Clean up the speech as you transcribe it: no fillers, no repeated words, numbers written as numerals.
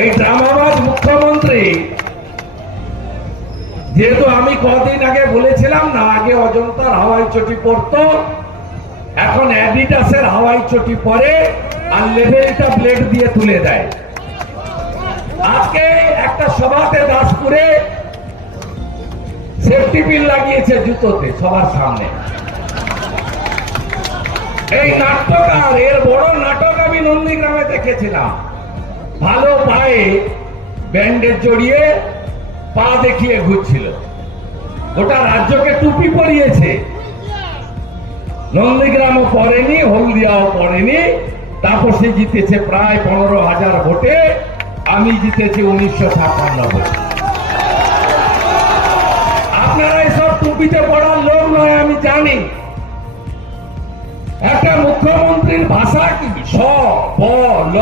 এই ড্রামাবাজ মুখ্যমন্ত্রী, যেহেতু আমি কদিন আগে বলেছিলাম না, আগে অজন্তার হাওয়াই চটি পরতো, এখন অ্যাডিডাসের হাওয়াই চটি পরে আর লেভেলটা ব্লেড দিয়ে তুলে দেয়। আজকে একটা সভাতে দাসপুরে সেফটি পিন লাগিয়েছে জুতোতে সবার সামনে। এই নাট্যকার, এর বড় নাটক আমি নন্দীগ্রামে দেখেছিলাম। ভালো পায়ে ব্যান্ডেজ জড়িয়ে পা দেখিয়ে ঘুরছিল, গোটা রাজ্যকে টুপি পরিয়েছে। নন্দীগ্রামও পড়েনি, হলদিয়াও পড়েনি, তারপর সে জিতেছে প্রায় 15,000 ভোটে, আমি জিতেছি 1956 ভোটে। আপনারা এসব টুপিতে পড়ার লোক নয়, আমি জানি। একটা মুখ্যমন্ত্রীর ভাষা কি? স ব ল।